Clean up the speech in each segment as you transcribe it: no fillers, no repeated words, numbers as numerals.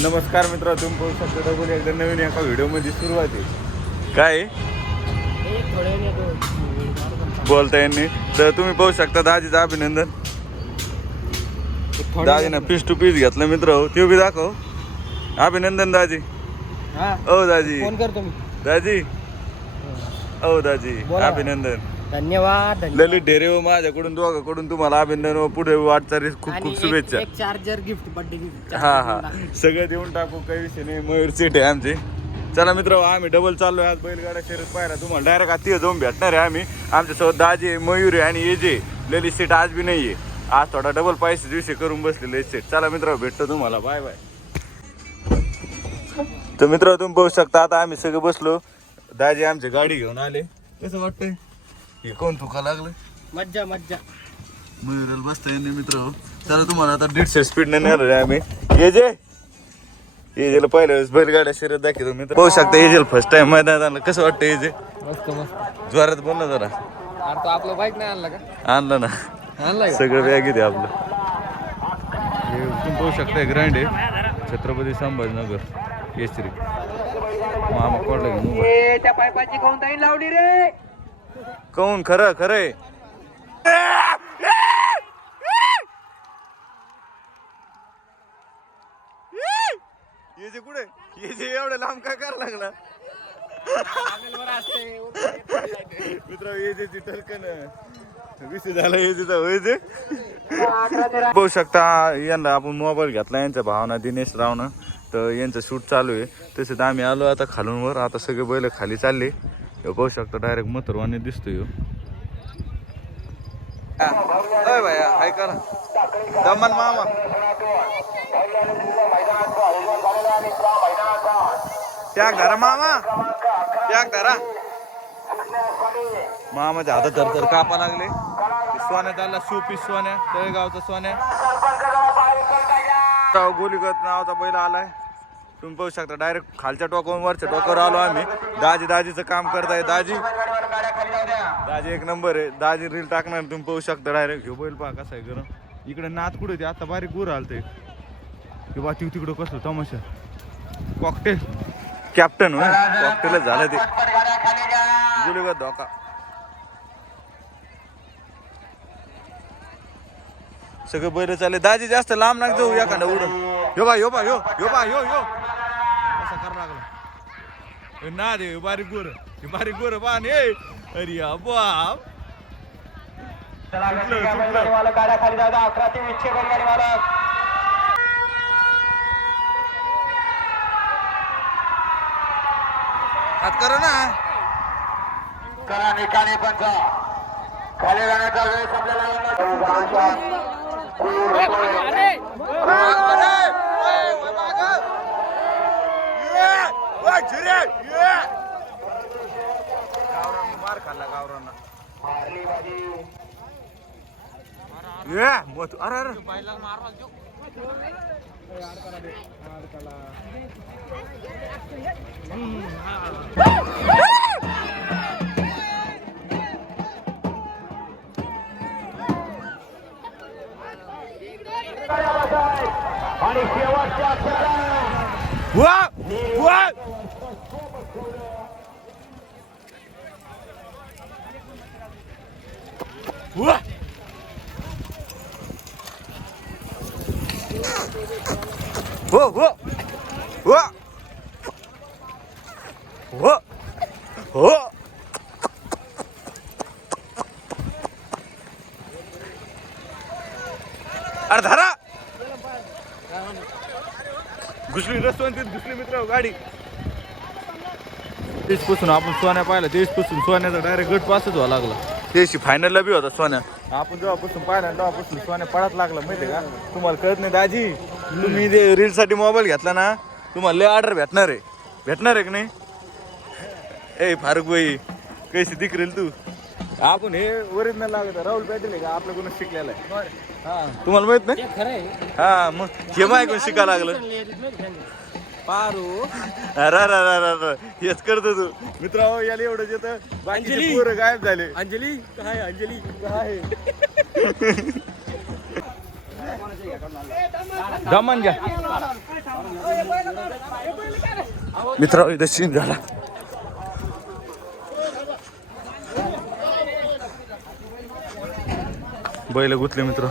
नमस्कार मित्र, तुम्ही पाहू शकता डबल एकदा नवीन एका व्हिडिओमध्ये सुरुवात आहे. काय बोलता यांनी तर तुम्ही पाहू शकता. दाजीचं अभिनंदन. दाजीनं पीस टू पीस घेतलं मित्र. ते बी दाखव. अभिनंदन दाजी. ओ दाजी, फोन करतो मी. दाजी, ओ दाजी, अभिनंदन. धन्यवाद. ललित ढेरे व माझ्याकडून दोघांकडून तुम्हाला अभिनंदन व पुढे वाटचालीस खूप खूप शुभेच्छा. एक चार्जर गिफ्ट, बर्थडे गिफ्ट. हा सगळं देऊन टाकू, काही विषय नाही. मयूर सीट आहे आमची. चला मित्र, आम्ही डबल चाललोय आज बैलगाडा शर्यत पाहायला. तुम्हाला डायरेक्ट आता जाऊन भेटणार आहे आम्ही. आमच्यासोबत दाजी, मयूर आहे आणि एजे. ललित सीट आज बी नाहीये. आज थोडा डबल पैसे दिवशी करून बसलेले सीट. चला मित्र, भेटतो तुम्हाला. Bye bye. तर मित्र, तुम्ही बघू शकता आता आम्ही सगळे बसलो. दाजी आमची गाडी घेऊन आले. कसं वाटतंय? हे कोण तुका लागलं? मज्जा मज्जा. मयूरला बसता येईल मित्र. चला तुम्हाला आता 150 स्पीडने नेणार आहे आम्ही. एजेला पहिल्या वेळेस बैलगाड्या शर्यत दाखवतो मित्र. पाहू शकता एजेल फर्स्ट टाइम मैदानाला. कसं वाटतं एजे? मस्त मस्त. जोरात बोल ना जरा. अरे तो आपला बाईक नाही आणला का? आणलं ना, आणलाय. सगळं बॅग आहे आपलं. हे तुम्ही पाहू शकता ग्रँड आहे. छत्रपती संभाजीनगर केसरी. मामा कोणला घेऊन त्या पायपाची कोणताही लावली रे. कोण? खरं खरंय. येजे कुठे? येजे एवढं लांब का करायला लागला? मित्र येजेची टरकन विषय झाला. येजेचा व्हायचे पाहू शकता. यांना आपण मोबाईल घेतला. यांच्या भावना दिनेश रावनं. तर यांचं शूट चालू आहे. तसेच आम्ही आलो आता खालून वर. आता सगळे बैल खाली चालले. हे पाहू शकता डायरेक्ट मतरवाने दिसतोय. भैया हाय करा दमन मामा. त्याग धरा मामा, त्याग धरा. मामाच्या हातात तर कापा लागले. सोन्या चालला शोपीस. सोन्या तळेगावचा सोन्या. गोलीगत नावाचा बैल आलाय. तुम्ही पाहू शकता डायरेक्ट खालच्या टोकावरून वरच्या टोकावर आलो आम्ही. दाजीचं काम करताय. दाजी एक नंबर आहे. दाजी रील टाकणार. तुम्ही पाहू शकता डायरेक्ट. घेऊ बैल पहा कसा आहे गरम. इकडे नात कुठे होते आता बारीक गुर आलते किंवा ती तिकडं कसं तमाशा. कॉकटेल कॅप्टन होय. कॉकटेलच झालं ते. गोलीगत धोका. सगळे बैल चालले. दाजी जास्त लांब नाही जाऊ एखादा उडून. यो बा कसा कर लागला ना दे. बारीक गोर बाण. अरे बाप. गाड्या खाली जागा 11 ते 20 बैलगाडी मालक. हात करा ना. करा निकाली पंच. खाली जाण्याचा वेळ संपलेला. मार खाल्ला गावरांना. अरे आणि शेवटच्या अरे धरा. घुसली रस्त्यावर घुसली मित्र गाडी. तेचपासून आपण सोन्या पाहिला. तेचपासून सोन्याचा डायरेक्ट गट पासच व्हावा लागला. त्याशी फायनलला बी होता सोन्या. आपण जेव्हापासून पाहिला तेव्हापासून सोन्या पळत लागला. माहिती का तुम्हाला? कळत नाही दाजी. तुम्ही रील साठी मोबाईल घेतला ना, तुम्हाला लय ऑर्डर भेटणार आहे की नाही? ए फारुक भाई कैसी दिख रेल तू? आपण हे ओरिजिनल लागत. राहुल पॅटेल आहे का आपल्याकडून शिकलेला आहे. हा तुम्हाला माहित नाही? हा मग हे ऐकून शिकायला लागलं. अरे हेच करतो तू मित्र याला एवढंच येतं बाकीचे पोरं गायब झाले. अंजली काय अंजली काय दमन घ्या मित्र इथं सीन झाला. बैल गुतले मित्र.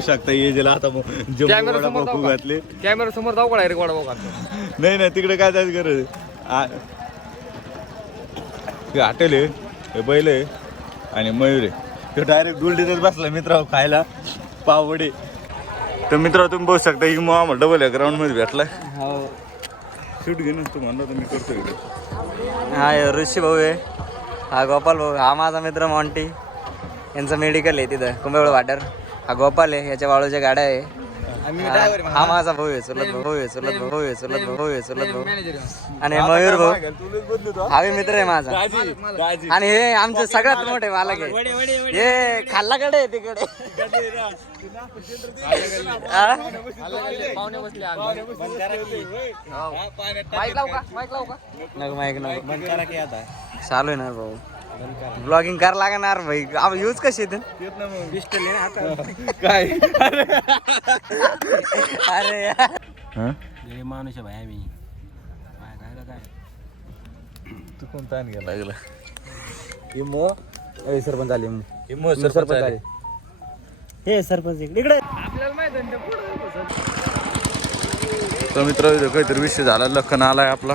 शकता येजेला आता जम्बू घातले. कॅमेरा समोर जाऊ का डायरेक्ट वाढवा नाही नाही तिकडे काय जायचं गरज हॉटेल आहे बैल आहे आणि मयूर आहे. तो डायरेक्ट दुलडीतच बसला मित्र खायला पावडे. तर मित्र तुम्ही बघू शकता की मग आम्हाला डबल आहे ग्राउंड मध्ये भेटला. शूट घेऊन तू म्हणला तर मी करतो इकडे. हा ऋषी भाऊ आहे, हा गोपाल भाऊ, हा माझा मित्र मॉन्टी, यांचं मेडिकल आहे तिथं कुंभेवळ वाटर. हा गोपाल आहे, याच्या वाळूच्या गाड्या आहे. हा माझा भाऊ आहे, चुलत भाऊ आहे, चुलत भाऊ आहे, चुलत भाऊ आहे, चुलत भाऊ. आणि मयूर भाऊ हा बी मित्र आहे माझा. आणि हे आमचे सगळ्यात मोठे मालक आहे, हे खाल्लाकडे आहे तिकडे. चालू आहे ना भाऊ, ब्लॉगिंग करा लागणार भाई. यूज कशी येते काय अरे माणूस आहे भाई मी काय तू कोणता घ्यायला लागला. इमो सरपंच आले, सरपंच आले हे सरपंच इकडे. आपल्याला माहित आहे तर मित्र काहीतरी विषय झाला. लखन आलाय आपला,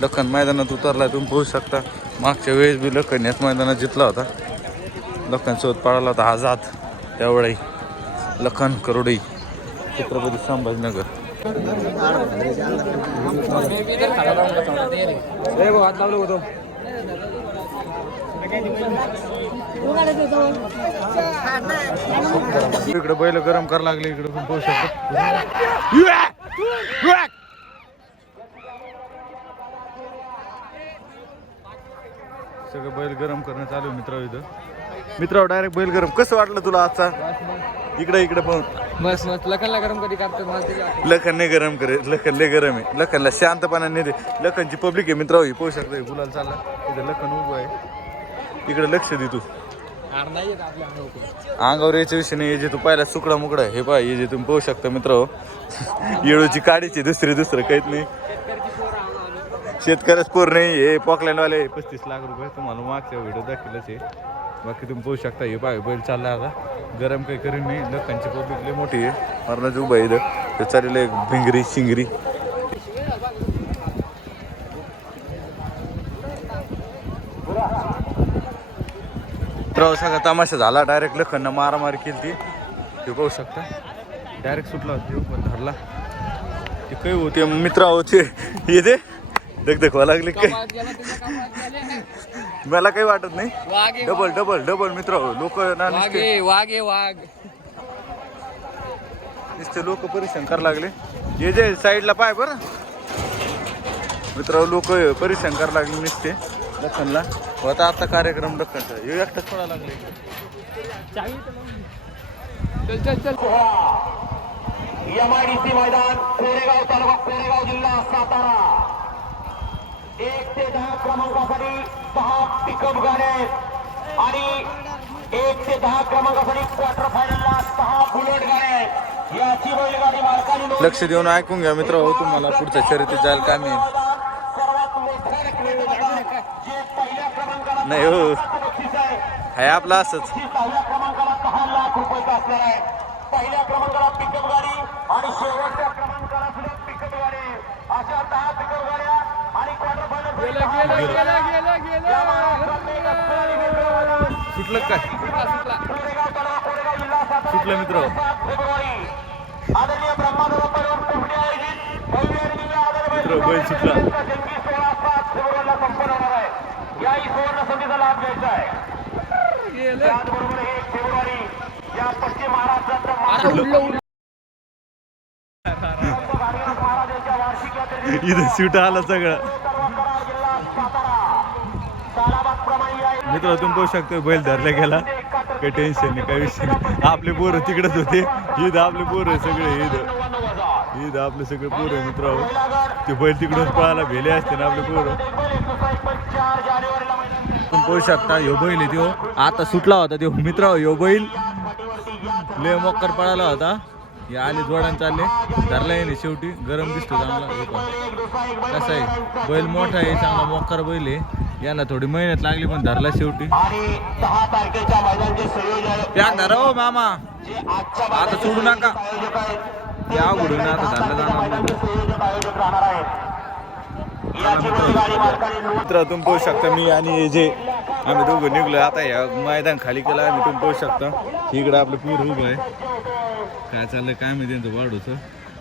लखन मैदानात उतरलाय. तुम्ही पोहू शकता मागच्या वेळेस बी लखन याच मैदानात जिंकला होता. लखन सोबत पळाला होता हा जात त्यावेळी. लखन करोडई छत्रपती संभाजीनगर. हात लावलं होतं. इकडे बैल गरम करायला लागले. इकडे पण पोहू शकतो. सगळं बैल गरम करणं चालू आहे मित्र. इथं मित्र डायरेक्ट बैल गरम. कसं वाटलं तुला आजचा? इकडे पाहून मस्त मस्त. लखनला गरम कधी करतो लखन नाही गरम करे. लखन लय गरम आहे. लखनला शांतपणाने दे. लखनची पब्लिक आहे मित्र. पोहू शकता गुलाल चालला. इथं लखन उभं आहे. इकडे लक्ष दे तू. अंगावर याच्या विषयी नाही. जे तू पाहिला सुकडा मुकडा हे पाय. हे जे तुम्ही पाहू शकता मित्र. येळूची काडीची दुसरं काहीच नाही. शेतकऱ्याच पोर नाही. हे पॉकलँडवाले 35 लाख रुपये तुम्हाला मागच्या व्हिडिओ दाखवलंच आहे. बाकी तुम्ही पाहू शकता. हे पाय बैल चालला आता. गरम काही करीन नाही. लखनची पब्लिक लय मोठी आहे. मरणाची उभा आहे इथं. ते चालेल एक भिंगरी शिंगरी. तर सगळा तमाशा झाला. डायरेक्ट लखननं मारामारी केली ती. ते पाहू शकता. डायरेक्ट सुटला होता पण धरला. ते काही होते मित्र होते येते धक व्हायला लागले काय. मला काही वाटत नाही. डबल मित्र लोक नुसते लोक परेशान करायला लागले. हे जे साईडला पाय बरं मित्र लोक परेशान करायला लागले नुसते लखनला. होता आता कार्यक्रम लखनचा. हे एकटा सोडा लागले. चल MIDC मैदान कोरेगाव तालुका कोरेगाव जिल्हा सातारा. 1 ते 10 क्रमांकासाठी 6 पिकअप गाड्या आणि 1 ते 10 क्रमांकासाठी क्वार्टर फायनलला 6 बुलेट गाड्या. याची बैलगाडी मालकांनी लक्ष देऊन ऐकून घ्या मित्र. हो तुम्हाला पुढच्या शर्यतीत जायला कामी येईल. सर्वात मोठ्या रकमेचं मैदान जे पहिल्या क्रमांकाला नाही हो बक्षीस आहे. आहे आपलं असंच. 6व्या क्रमांकाला सुटलं काय सुटलं मित्र मित्र बैल सुटला याही सुवर्ण संधीचा लाभ घ्यायचा आहे त्याचबरोबर 1 फेब्रुवारी या पश्चिम महाराष्ट्रात महाराजांच्या वार्षिक यात्रेत इथं सुट आला सगळं जिल्हा सातारा सालाबादप्रमाणे या मित्र तुम्ही पाहू शकतो बैल धरला गेला काही टेन्शन नाही काही विषय नाही. आपले पोरं तिकडेच होते ईद आपले पोरं सगळे ईद आपले सगळे पोरं मित्र ते बैल तिकडून पळायला भेले असते ना आपले पोरं 4 जानेवारीला तुम्ही पाहू शकता ह्यो बैल आहे त्यो आता सुटला होता त्यो मित्र ह्यो बैल लय मोक्कर पळाला होता हे आले जोडान चालले धरला येणे शेवटी गरम दिसतो चांगला हे पण कसं आहे बैल मोठा आहे चांगला मोक्कर बैल आहे याला थोडी मेहनत लागली पण धरला शेवटी आणि 10 तारखेच्या मैदानाचे संयोजन त्या धरा हो मामा जे आजच्या आता सोडू नका आयोजक आहेत ते अवघड होईन आता धरला जाणार नाही. संयोजक आयोजक राहणार आहेत याची गाडी मालकाने नोंद मित्र तुम्ही पाहू शकता मी आणि हे जे आम्ही दोघं निघलो आता या मैदान खाली केलं आम्ही तुम्ही पाहू शकता इकडं आपलं पूर उभं आहे काय चाललंय काय माहिती त्यांचं वाढ होतं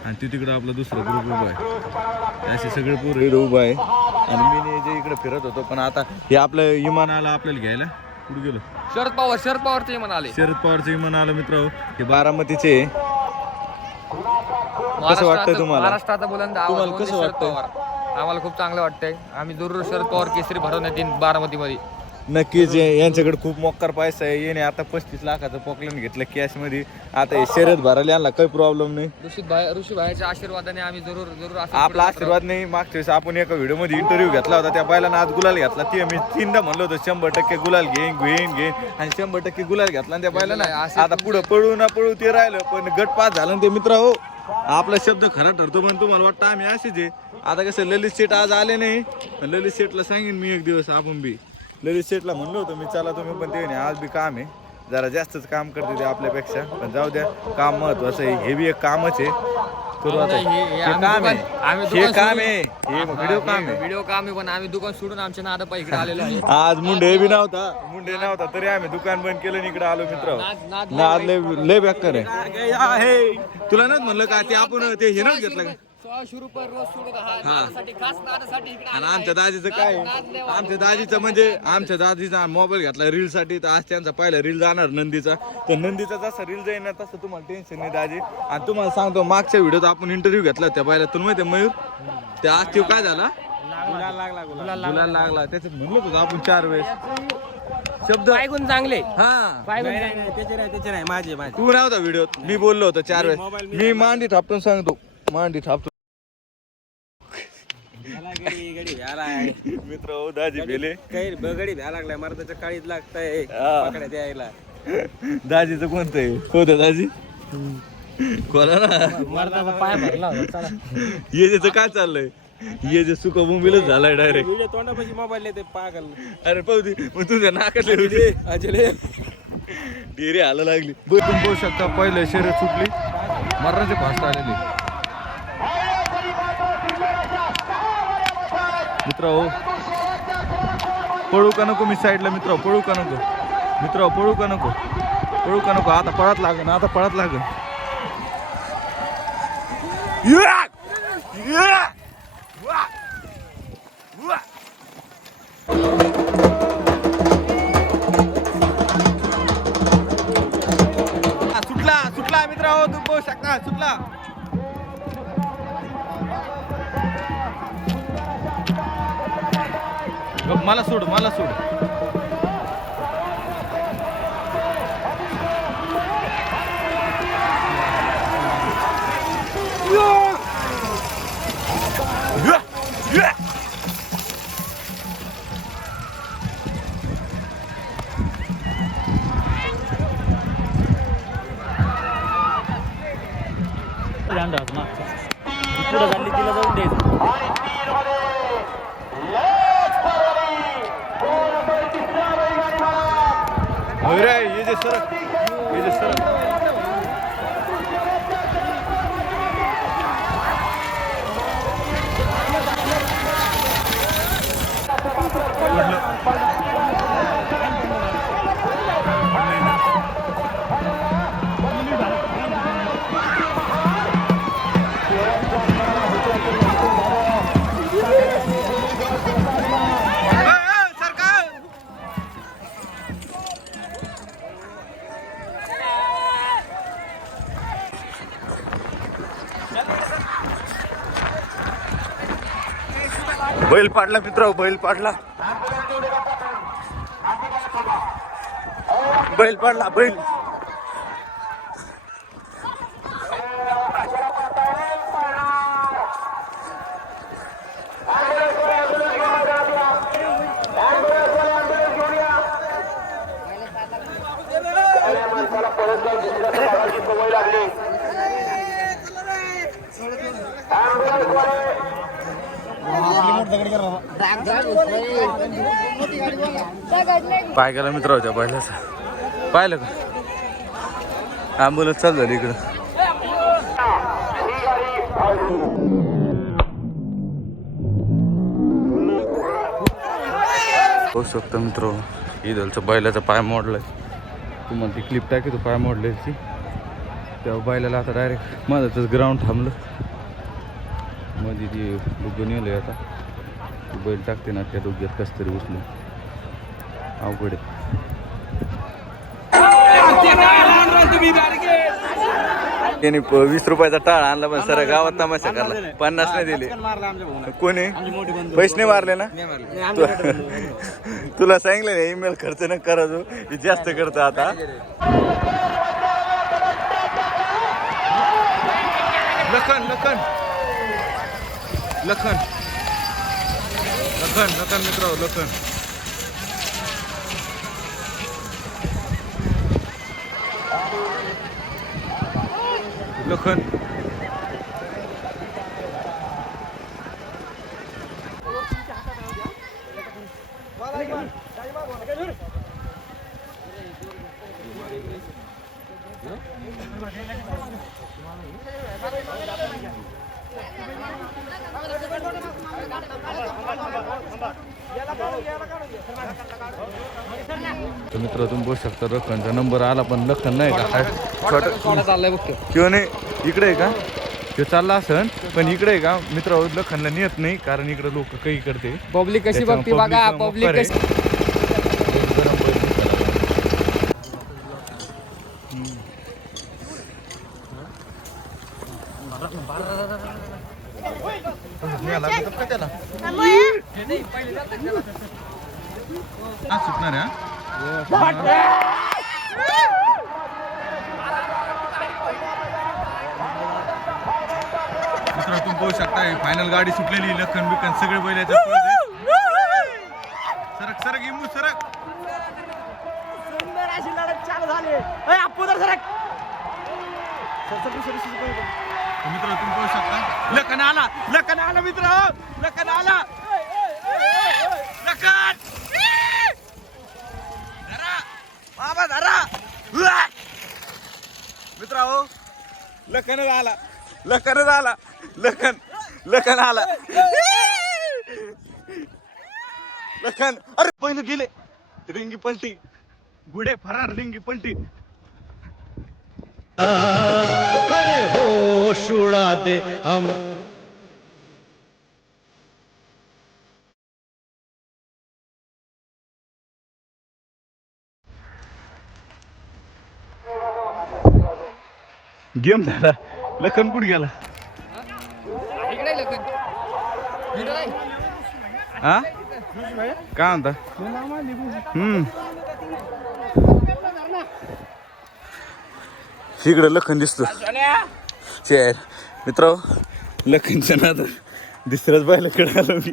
आणि ते तिकडं आपलं दुसरं ग्रुप उभं आहे असे सगळे पूर इकडं उभं आहे आणि मी जे इकडे फिरत होतो पण आता हे आपलं विमान आलं आपल्याला घ्यायला कुठे गेलो शरद पवारचे म्हणाले शरद पवारचं विमान आलं मित्र हे बारामतीचे आहे. कसं वाटतंय तुम्हाला महाराष्ट्राचा बुलंद आवाज तुम्हाला म्हणजे कसं शरद वाटतंय? पवार. आम्हाला खूप चांगलं वाटतंय आम्ही जरूर शरद पवार केसरी भरवण्यात येईल बारामतीमध्ये नक्कीच यांच्याकडे खूप मोक्कार पैसा आहे येणे आता 35 लाखाचं पॉकलन घेतलं कॅश मध्ये आता हे शर्यत भरायला यांना काही प्रॉब्लेम नाही ऋषी भाईच्या आशीर्वादाने आम्ही जरूर असं आपला आशीर्वाद नाही मागच्या वेळेस आपण एका व्हिडिओ मध्ये इंटरव्ह्यू घेतला होता त्या बायला आज गुलाल घेतला ते मी 3दा म्हणलो होतो 100% गुलाल घेईन आणि 100% गुलाल घेतला आणि त्या बायला ना आता पुढे पळू ना पळू ते राहिलं पण गट पास झालं ना ते मित्र हो आपला शब्द खरा ठरतो पण तुम्हाला वाटतं आम्ही असेच आहे आता कसं ललित शेठ आज आले नाही ललित शेठला सांगेन मी एक दिवस आपण बी ललित शेठला म्हणलो होतो मी चला तुम्ही पण ते नाही आज बी काम आहे जरा जास्तच काम करते ते आपल्यापेक्षा पण जाऊ द्या काम महत्वाचं आहे हे बी एक कामच आहे करू आता हे काम आहे हे काम आहे हे व्हिडिओ काम आहे व्हिडिओ काम आहे पण आम्ही दुकान सोडून आमच्या नादा इकडे आलेलो आहे आज मुंडे बी नव्हता तरी आम्ही दुकान बंद केलं आणि इकडे आलो मित्र नाद लय बेकार आहे तुला नाही म्हणलं का ते आपण ते हे नव्हतं घेतलं का 100 रुपये रोज सोडत हा. खास नादासाठी इकडे आणि आमच्या दाजीचं काय आहे? आमच्या दाजीचं म्हणजे आमच्या दाजीचा मोबाईल घेतला रील साठी तर आज त्यांचा पहिला रील जाणार नंदीचा तर नंदीचा जसा रील जाईल ना तसं तुम्हाला टेन्शन नाही दाजी आणि तुम्हाला सांगतो मागच्या व्हिडिओत आपण इंटरव्ह्यू घेतला त्या बायला तुला माहिती मयूर ते आज तो काय झाला गुलाल लागला त्याच्यात म्हणलं होतं आपण 4 वेळेस शब्द ऐकून चांगले हा त्याचे नाही माझे तू नव्हता व्हिडिओत मी बोललो होतो 4 वेळेस मी मांडी थापटून सांगतो मांडी थापतो मित्र हो दाजी भेले काही बगडी भ्या लागलाय मर्दाच्या काळीत लागतंय हा. पकड्या द्यायला दाजीचं कोणतं आहे होतं दाजी कोणा ना मर्दाचा पाय भरला होता येजेचं काय चाललंय ये सुख मुंबईलाच झालाय डायरेक्ट व्हिडिओ तोंडापाशी मोबाईल येते पागल अरे पाहू दे मग तुझ्या नाकातले होते अजले डेरी हाला लागली तुम्ही पाहू शकता पहिलं शर्यत सुटली मरणाचे फास्ट आलेले मित्र हो पळू का नको मी साईडला मित्र पळू का नको मित्र पळू का नको आता पळत लागेल सुटला मित्र हो तू पाहू शकता सुटला मला सोड पुढे झाली तिला जाऊन द्यायचं ये जे सर बैल पाडला मित्र, बैल पाडला, बैल पाडला, बैल. पाय गेला मित्र होत्या बैलाचा, पाहिलं का? ॲम्ब्युलन्स चालू झाली इकडं. होऊ शकतं मित्र, ईदलचा बैलाचा पाय मोडलाय. तुम्हाला ती क्लिप टाकी, तो पाय मोडल्याची. तेव्हा बैलाला आता डायरेक्ट माझं ग्राउंड थांबलं. मध्ये ती डुग्ग नेलं आता, बैल टाकते ना त्या डुग्ग्यात कसं तरी उचलून. अवघड आहे. त्याने 20 रुपयाचा टाळ आणला, पण सर गावात तमाशा करला. 50 नाही दिले. कोणी पैसे नाही मारले ना? तुला सांगितलं ना ईमेल खर्च न करा, जो जास्त करतो आता. लखन लखन लखन लखन लखन मित्र, लखन लखन. मित्र तुम्ही बघू शकता लखनचा नंबर आला, पण लखन नाही का छोटा चाललाय बघतो किंवा नाही. इकडे आहे का तो चालला असन, पण इकडे आहे का मित्र लखनला नेत नाही, कारण इकडे लोक काही करते. पब्लिक कशी बघते बघा, पब्लिक कशी. सुटणार आहे. मित्र तुम्ही पाहू शकता फायनल गाडी सुटलेली. लखन बिकन सगळे बैल याच्यात पळत आहेत. सरक सरक इमू सरक. सुंदर अशी लढत चालू झाली. अप्पू सरक. मित्र तुम्ही पाहू शकता लखन आला, लखन आला मित्र, लखन आला, लखन धरा बाबा धरा. मित्र हो लखनच आला, लखनच आला, लखन लखन आला, लखन. अरे पहिलं गेले रिंगी पलटी, गुडे फरार रिंगी पलटी. होश उड़ा दे हम. गेम झाला. लखन कुठे गेला? इकडे लखन. इकडे नाही. हा काय म्हणता? इकडे लखन दिसतो. चेर मित्र लखनच्या नाद दुसऱ्याच बायलाकडे आलो मी.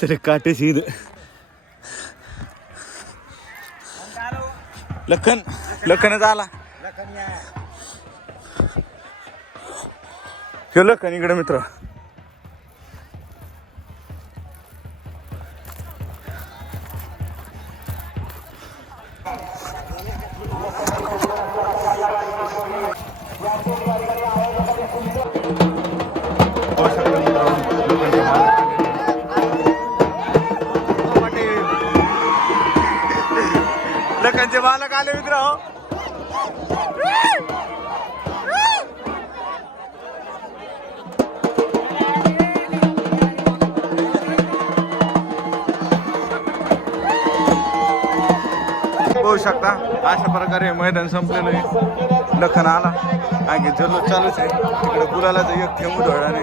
सर काटेची ईद. लखन लखनच आला. हे लखन इकडे मित्र. लखनचे मालक आले मित्र. बघू शकता अशा प्रकारे मैदान संपलेलं आहे. लखन आला. आणखी जल्लोष चालूच आहे तिकडे गुलालाचं एक थेंबू धोडाने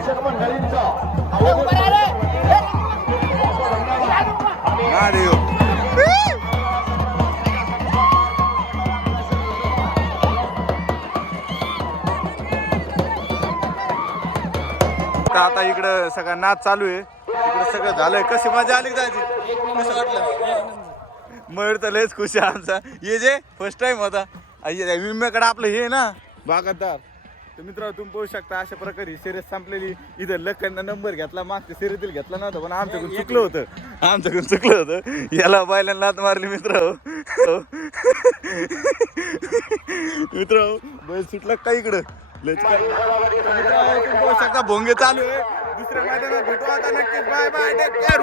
हा देव आता इकडं सगळा नाच चालू आहे इकडं सगळं झालंय कशी मजा आली जायची कसं वाटलं मयूर तर लयच खुश आहे आमचा ये जे फर्स्ट टाइम होता विम्याकडे आपलं हे ना बागायतदार तर मित्रांनो तुम्ही पाहू शकता अशा प्रकारे शर्यत संपलेली इथं लखनचा नंबर घेतला मागच्या शर्यतील घेतला नव्हता पण आमच्याकडून चुकलं होतं याला बायला लात मारली मित्र बैल सुटला का इकडं मित्रांनो तुम्ही पाहू शकता भोंगे चालू आहे दुसऱ्या मैदानात भेटू आता नक्कीच बाय बाय टेक केअर